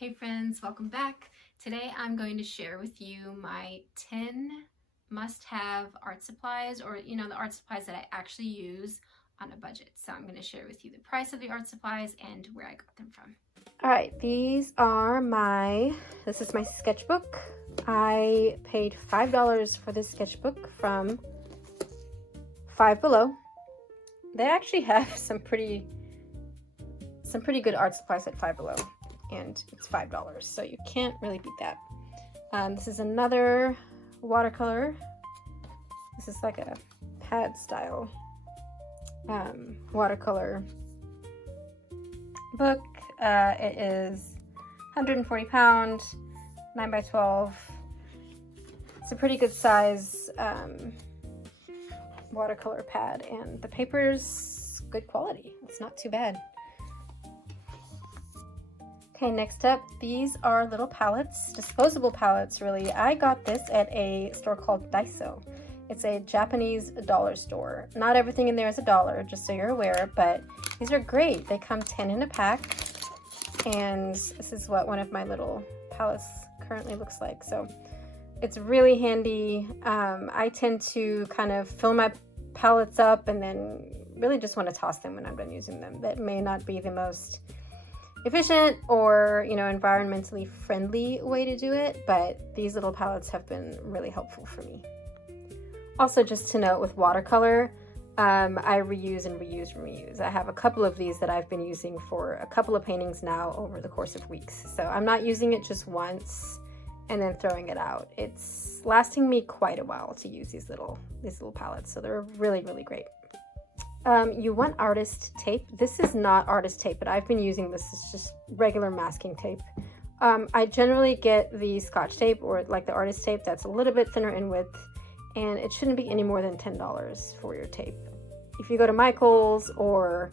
Hey friends, welcome back. Today I'm going to share with you my 10 must-have art supplies, or the art supplies that I actually use on a budget. So I'm going to share with you the price of the art supplies and where I got them from. All right, this is my sketchbook. I paid $5 for this sketchbook from Five Below. They actually have some pretty good art supplies at Five Below. And it's $5, so you can't really beat that. This is another watercolor. This is like a pad style watercolor book. It is 140 pound, 9 by 12. It's a pretty good size watercolor pad, and the paper's good quality. It's not too bad. Okay, next up, these are little palettes, disposable palettes really. I got this at a store called Daiso. It's a Japanese dollar store. Not everything in there is $1, just so you're aware, but these are great. They come 10 in a pack, and this is what one of my little palettes currently looks like. So it's really handy. I tend to kind of fill my palettes up and then really just want to toss them when I'm done using them. That may not be the most efficient or environmentally friendly way to do it, but these little palettes have been really helpful for me. Also, just to note, with watercolor, I reuse and reuse. I have a couple of these that I've been using for a couple of paintings now over the course of weeks, so I'm not using it just once and then throwing it out. It's lasting me quite a while to use these little palettes, so they're really great. You want artist tape. This is not artist tape, but I've been using this. It's just regular masking tape. I generally get the Scotch tape, or like the artist tape, that's a little bit thinner in width, and it shouldn't be any more than $10 for your tape. If you go to Michael's or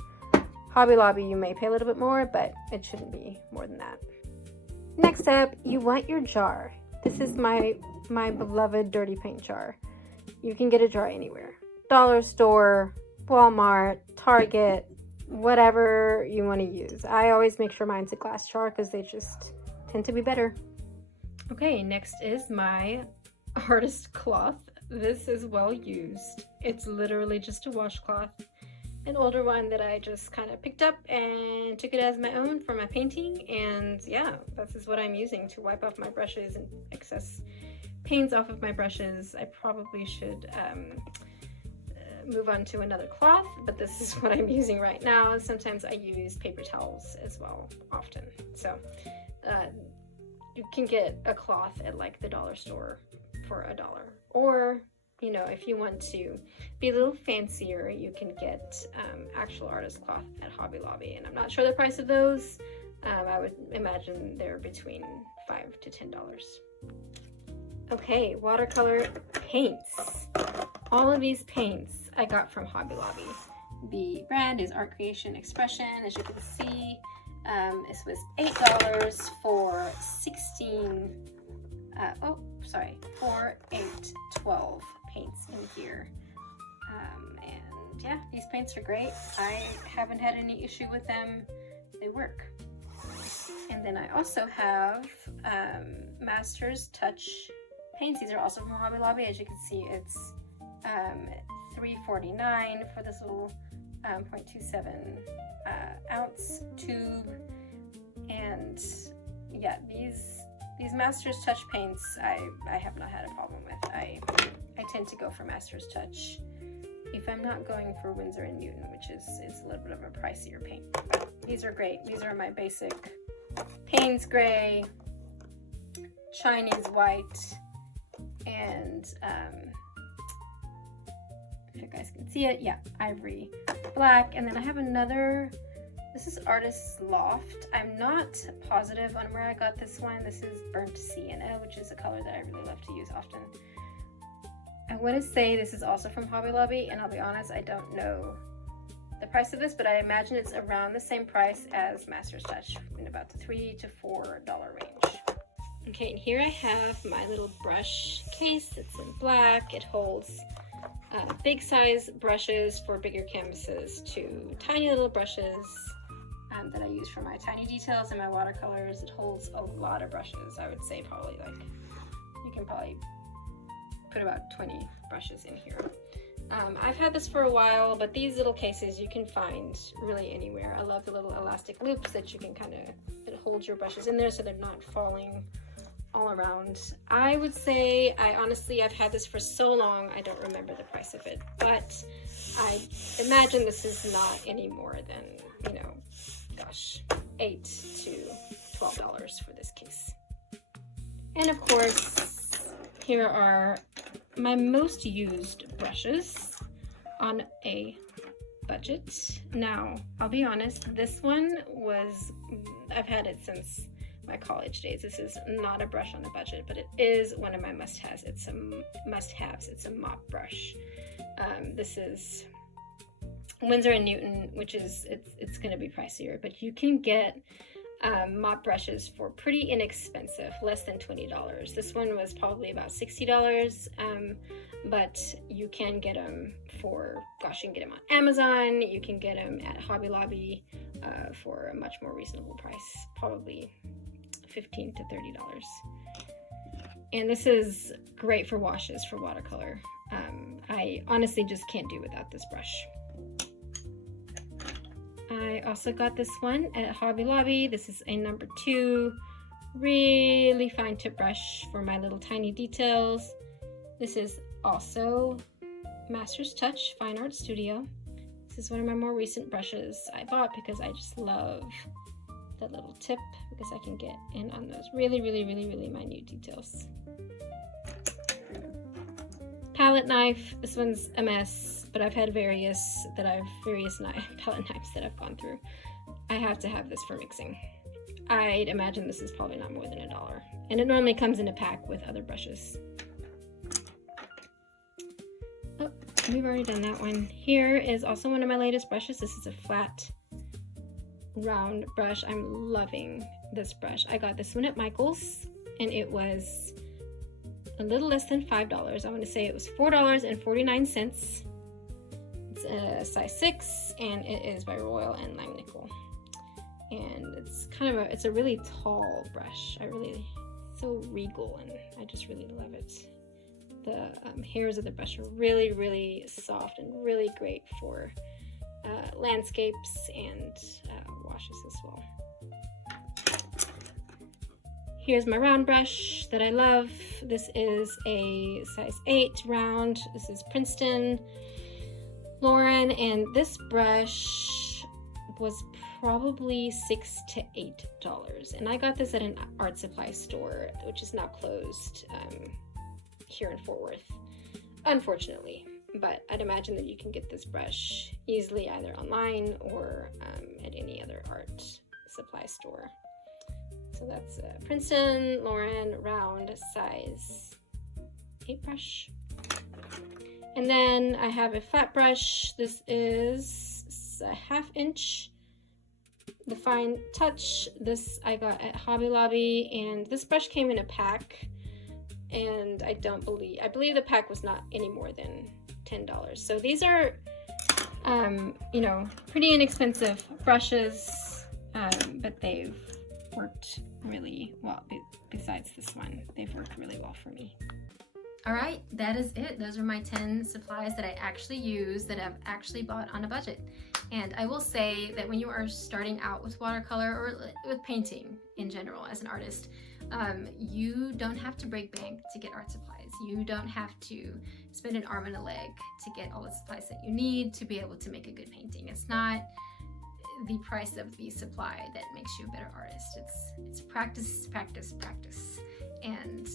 Hobby Lobby, you may pay a little bit more, but it shouldn't be more than that. Next up, you want your jar. This is my beloved dirty paint jar. You can get a jar anywhere. Dollar store, Walmart, Target, whatever you want to use. I always make sure mine's a glass jar because they just tend to be better. Okay, next is my artist cloth. This is well used. It's literally just a washcloth, an older one that I just kind of picked up and took it as my own for my painting, and yeah, this is what I'm using to wipe off my brushes and excess paints off of my brushes. I probably should move on to another cloth, but this is what I'm using right now. Sometimes I use paper towels as well, often. So you can get a cloth at like the dollar store for $1, or if you want to be a little fancier, you can get actual artist cloth at Hobby Lobby, and I'm not sure the price of those. I would imagine they're between $5 to $10. Okay, watercolor paints. All of these paints I got from Hobby Lobby. The brand is Art Creation Expression. As you can see, this was $8 for 12 paints in here. And yeah, these paints are great. I haven't had any issue with them. They work. And then I also have Masters Touch paints. These are also from Hobby Lobby. As you can see, it's $3.49 for this little 0.27 ounce tube. And yeah, these Masters Touch paints I have not had a problem with. I tend to go for Masters Touch if I'm not going for Winsor & Newton, which is a little bit of a pricier paint. But these are great. These are my basic Payne's Gray, Chinese White, and if you guys can see it, yeah, Ivory Black. And then I have another, this is Artist's Loft. I'm not positive on where I got this one. This is Burnt Sienna, which is a color that I really love to use often. I want to say this is also from Hobby Lobby, and I'll be honest, I don't know the price of this, but I imagine it's around the same price as Masters Touch, in about the $3 to $4 range. Okay, and here I have my little brush case. It's in black. It holds big size brushes for bigger canvases to tiny little brushes that I use for my tiny details and my watercolors. It holds a lot of brushes. I would say probably like, you can probably put about 20 brushes in here. I've had this for a while, but these little cases you can find really anywhere. I love the little elastic loops that you can kind of, it holds your brushes in there so they're not falling all around. I would say, I've had this for so long, I don't remember the price of it, but I imagine this is not any more than, you know, gosh, $8 to $12 for this case. And of course, here are my most used brushes on a budget. Now, I'll be honest, this one was, I've had it since my college days. This is not a brush on a budget, but it is one of my must-haves. It's a must-haves. It's a mop brush. This is Winsor & Newton, which is, it's going to be pricier, but you can get mop brushes for pretty inexpensive, less than $20. This one was probably about $60, but you can get them for, gosh, you can get them on Amazon, you can get them at Hobby Lobby for a much more reasonable price, probably $15 to $30. And this is great for washes for watercolor. I honestly just can't do without this brush. I also got this one at Hobby Lobby. This is a number 2, really fine tip brush for my little tiny details. This is also Master's Touch Fine Art Studio. This is one of my more recent brushes I bought because I just love that little tip, because I can get in on those really minute details. Palette knife. This one's a mess, but I've had various palette knives that I've gone through. I have to have this for mixing. I'd imagine this is probably not more than $1, and it normally comes in a pack with other brushes. Oh, we've already done that one. Here is also one of my latest brushes. This is a flat round brush. I'm loving this brush. I got this one at Michael's, and it was a little less than $5. I want to say it was $4.49. It's a size 6, and it is by Royal and Lime Nickel. And it's kind of it's a really tall brush. So regal, and I just really love it. The hairs of the brush are really soft and really great for landscapes and washes as well. Here's my round brush that I love. This is a size 8 round. This is Princeton Lauren, and this brush was probably $6 to $8, and I got this at an art supply store, which is now closed here in Fort Worth, unfortunately. But I'd imagine that you can get this brush easily either online or at any other art supply store. So that's a Princeton Lauren round size 8 brush. And then I have a flat brush. This is a 1/2 inch. The Fine Touch. This I got at Hobby Lobby, and this brush came in a pack. And I believe the pack was not any more than $10. So these are, you know, pretty inexpensive brushes, but they've worked really well. Besides this one, they've worked really well for me. All right, that is it. Those are my 10 supplies that I actually use, that I've actually bought on a budget. And I will say that when you are starting out with watercolor or with painting in general as an artist, you don't have to break bank to get art supplies. You don't have to spend an arm and a leg to get all the supplies that you need to be able to make a good painting. It's not the price of the supply that makes you a better artist. It's practice. And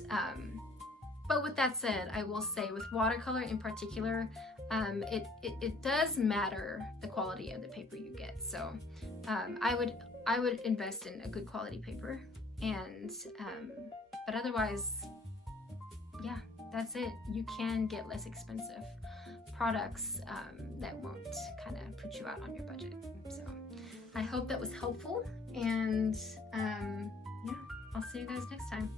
but with that said, I will say with watercolor in particular, it does matter the quality of the paper you get. So I would invest in a good quality paper, and but otherwise, yeah, that's it. You can get less expensive products that won't kind of put you out on your budget. So I hope that was helpful, and yeah, I'll see you guys next time.